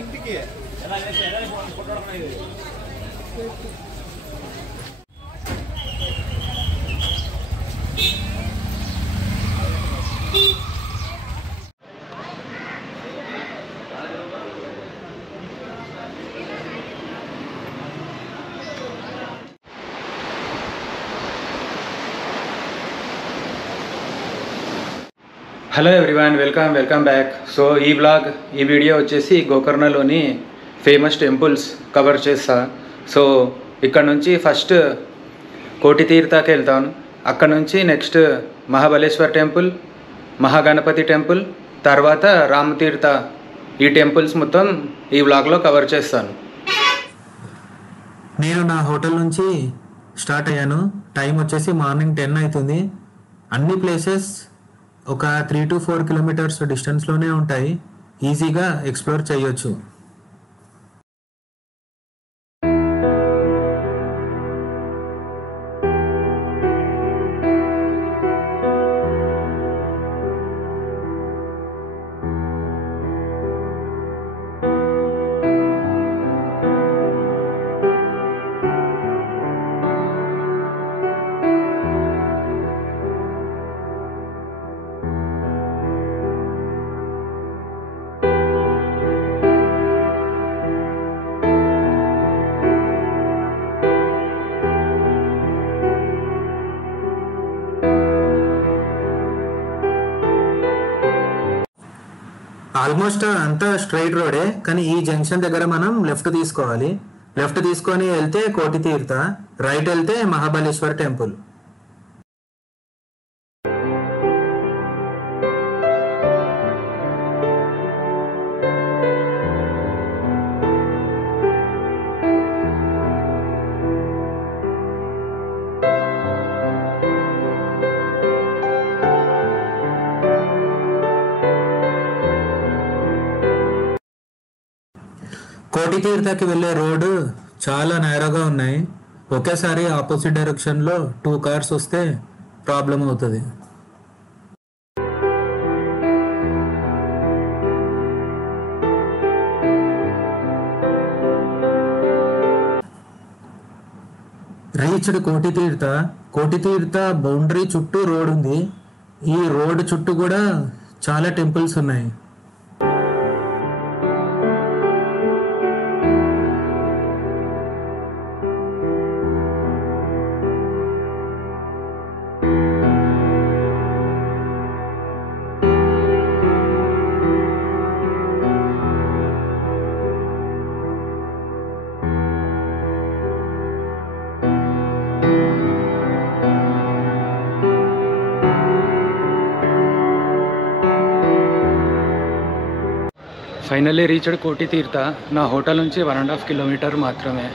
ఇంటికి hello everyone, welcome back. So ఈ vlog, ఈ వీడియో వచ్చేసి గోకర్ణలోని ఫేమస్ టెంపుల్స్ కవర్ చేస్తా. సో ఇక్కడ నుంచి ఫస్ట్ కోటి తీర్థకి వెళ్తాను. అక్కడ నుంచి next Mahabaleshwar temple, Mahaganapati temple, తర్వాత రామతీర్థ. ఈ టెంపుల్స్ మొత్తం ఈ వ్లాగ్లో కవర్ చేస్తాను. నేను నా హోటల్ నుంచి స్టార్ట్ అయ్యాను. టైం వచ్చేసి మార్నింగ్ 10 అవుతుంది. అన్ని ప్లేసెస్ ఒక 3 to 4 కిలోమీటర్స్ డిస్టెన్స్లోనే ఉంటాయి. ఈజీగా ఎక్స్ప్లోర్ చేయొచ్చు. ఆల్మోస్ట్ అంతా స్ట్రైట్ రోడే, కానీ ఈ జంక్షన్ దగ్గర మనం లెఫ్ట్ తీసుకోవాలి. లెఫ్ట్ తీసుకొని వెళ్తే కోటి తీర్థ, రైట్ వెళ్తే మహాబలేశ్వర్ టెంపుల్. కోటి తీర్థకి వెళ్ళే రోడ్డు చాలా నేరోగా ఉన్నాయి. ఒకేసారి ఆపోజిట్ డైరెక్షన్లో 2 కార్స్ వస్తే ప్రాబ్లం అవుతుంది. రీచ్డ్ కోటి తీర్థ. కోటి తీర్థ బౌండరీ చుట్టూ రోడ్ ఉంది. ఈ రోడ్ చుట్టూ కూడా చాలా టెంపుల్స్ ఉన్నాయి. ఫైనల్లీ రీచ్డ్ కోటి తీర్థ. నా హోటల్ నుంచి 1.5 కిలోమీటర్ మాత్రమే.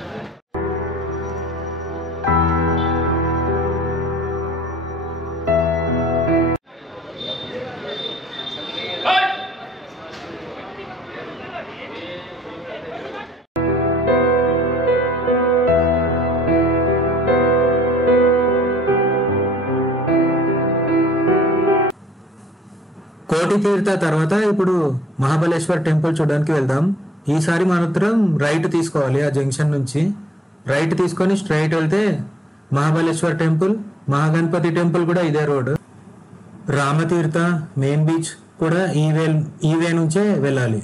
కోటి తీర్థ తర్వాత ఇప్పుడు మహాబలేశ్వర్ టెంపుల్ చూడడానికి వెళ్దాం. ఈసారి మాత్రం రైట్ తీసుకోవాలి. ఆ జంక్షన్ నుంచి రైట్ తీసుకొని స్ట్రైట్ వెళ్తే మహాబలేశ్వర్ టెంపుల్, మహాగణపతి టెంపుల్ కూడా ఇదే రోడ్. రామతీర్థ, మెయిన్ బీచ్ కూడా ఈ వే నుంచే వెళ్ళాలి.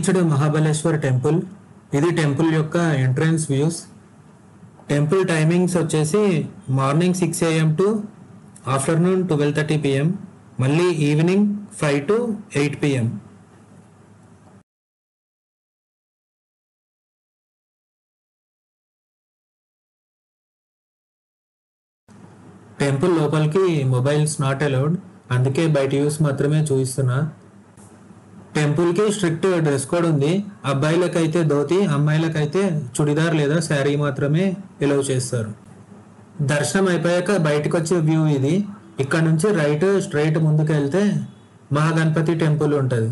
బీచ్డ్ మహాబలేశ్వర్ టెంపుల్. ఇది టెంపుల్ యొక్క ఎంట్రన్స్ వ్యూస్. టెంపుల్ టైమింగ్స్ వచ్చేసి morning 6 AM to afternoon 12:30 PM, మళ్ళీ ఈవినింగ్ 5 to 8 PM. టెంపుల్ లోపలికి మొబైల్స్ నాట్ అలౌడ్, అందుకే బయట యూస్ మాత్రమే చూపిస్తున్నా. టెంపుల్కి స్ట్రిక్ట్ డ్రెస్ కోడ్ ఉంది. అబ్బాయిలకైతే ధోతి, అమ్మాయిలకైతే చుడిదార్ లేదా శారీ మాత్రమే ఎలౌ చేస్తారు. దర్శనం అయిపోయాక బయటకు వచ్చే వ్యూ ఇది. ఇక్కడ నుంచి రైట్ స్ట్రైట్ ముందుకు వెళ్తే మహాగణపతి టెంపుల్ ఉంటుంది.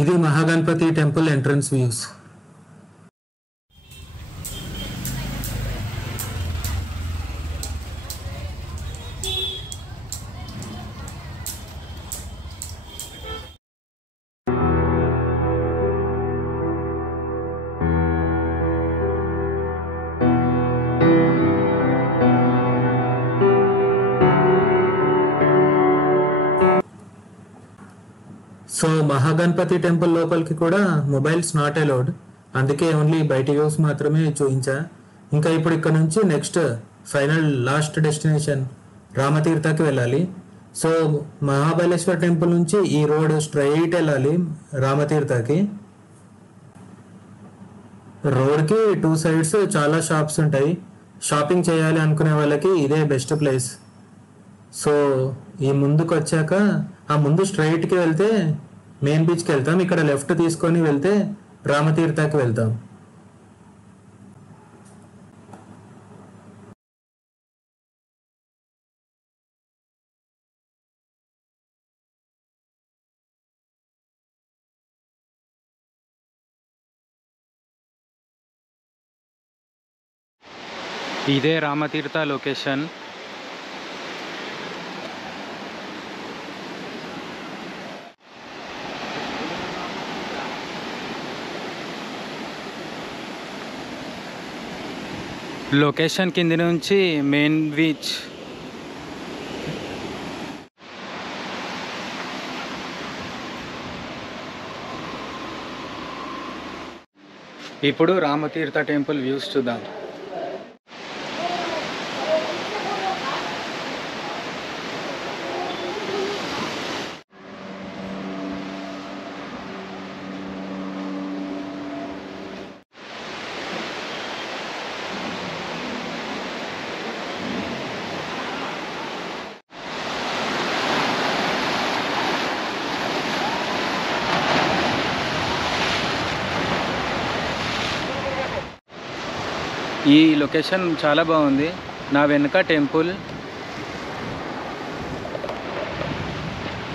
ఇది Mahaganapati temple entrance views. So Mahaganapati temple లోపలికి కూడా మొబైల్స్ నాట్ అలౌడ్, అందుకే ఓన్లీ బయట వ్యూస్ మాత్రమే చూపించా. ఇంకా ఇప్పుడు ఇక్కడ నుంచి నెక్స్ట్ ఫైనల్ లాస్ట్ డెస్టినేషన్ రామతీర్థకి వెళ్ళాలి. సో మహాబలేశ్వర్ టెంపుల్ నుంచి ఈ రోడ్ స్ట్రైట్ వెళ్ళాలి రామతీర్థకి. రోడ్కి 2 sides చాలా షాప్స్ ఉంటాయి. షాపింగ్ చేయాలి అనుకునే వాళ్ళకి ఇదే బెస్ట్ ప్లేస్. సో ఈ ముందుకు వచ్చాక ఆ ముందు స్ట్రైట్కి వెళ్తే మెయిన్ బీచ్కి వెళ్తాం. ఇక్కడ లెఫ్ట్ తీసుకొని వెళ్తే రామతీర్థకి వెళ్తాం. ఇదే రామతీర్థ లొకేషన్. లొకేషన్ కింది నుంచి మెయిన్ బీచ్. ఇప్పుడు రామతీర్థ టెంపుల్ వ్యూస్ చూద్దాం. ఈ లొకేషన్ చాలా బాగుంది. నా వెనుక టెంపుల్,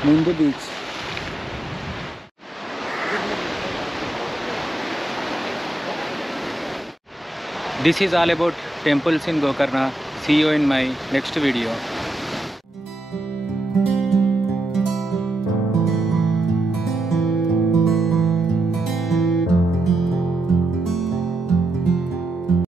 ముందు beach. This is all about temples in Gokarna. See you in my next video.